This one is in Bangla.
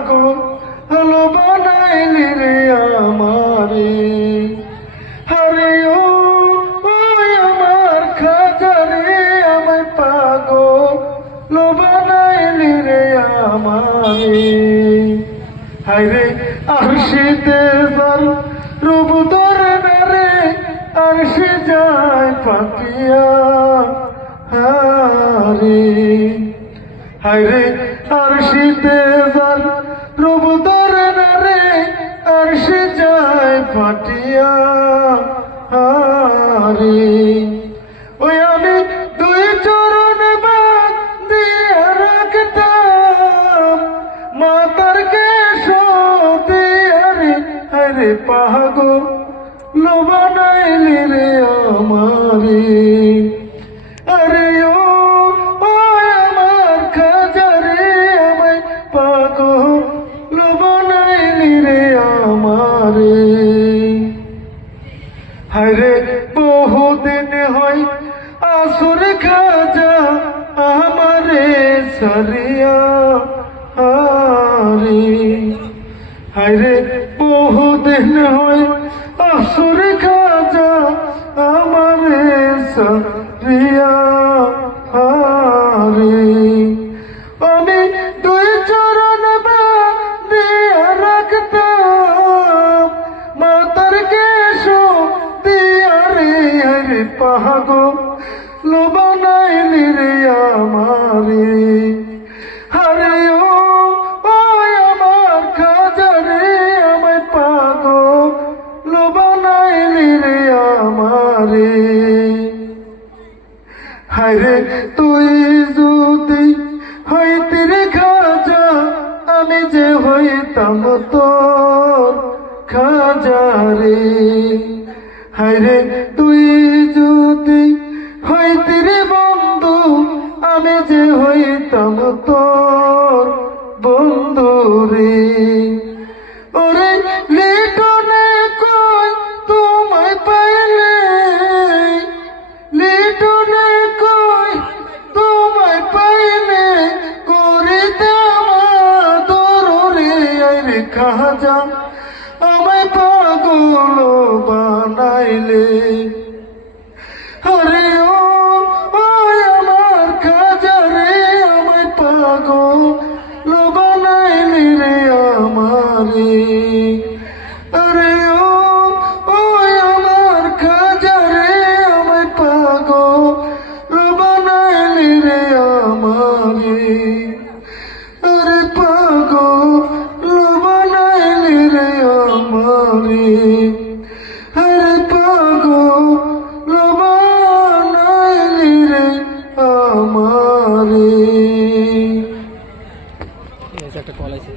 পাগল বানাইলি রে আমারে। আরে ও আমার খাজা রে, আমায় পাগল বানাইলি রে আমারে। হায়রে আরশিতে যার রূপ ধরে না রে, আরশে যায় পাতিয়া হারে। হায়রে আরশিতে যার রূপ ধরে না রে, আরশে যায় পাতিয়া হারে। ওই আমি দুই চরণ বাদ দিয়ে রাখতাম মাতার কেশ দিয়া রে। আরে পাগল বানাইলি রে আমারে। আরে ও আমার খাজা রে, আমায় পাগল বানাইলি রে আমারে। হায়রে বহুদিন হয় আসর খাজা আমারে সারিয়া হারে। হায়রে বহুদিন হয় আসর খাজা আমারে সারিয়া হারে। আমি দুই চরণ দিয়ে রাখতাম মাতার কেশ দিয়া রে। আরে পাগল বানাইলি রে আমারে। আরে ও আমার খাজা রে, আমায় পাগল বানাইলি রে আমারে। হায়রে তুই যদি হইতি রে খাজা, আমি যে হইতাম তোর খাজা রে। হায়রে তুই যদি হইতি রে বন্ধু, আমি যে হইতাম তোর বন্ধু রে। ওরে লিটনে কই তোমায় পাইলে, লিটনে কই তোমায় পাইলে করিতাম আদর রে। আরে খাজা আমায় পাগল বানাইলে। আরে ও আমার খাজা রে, আমায় পাগল বানাইলি রে আমারে। আরে ও আমার খাজা রে, আমায় পাগল বানাইলি রে আমারে। আরে পাগল বানাইলি রে আমারে। আরে পাগল বানাইলি রে আমারে। একটা কল আছে।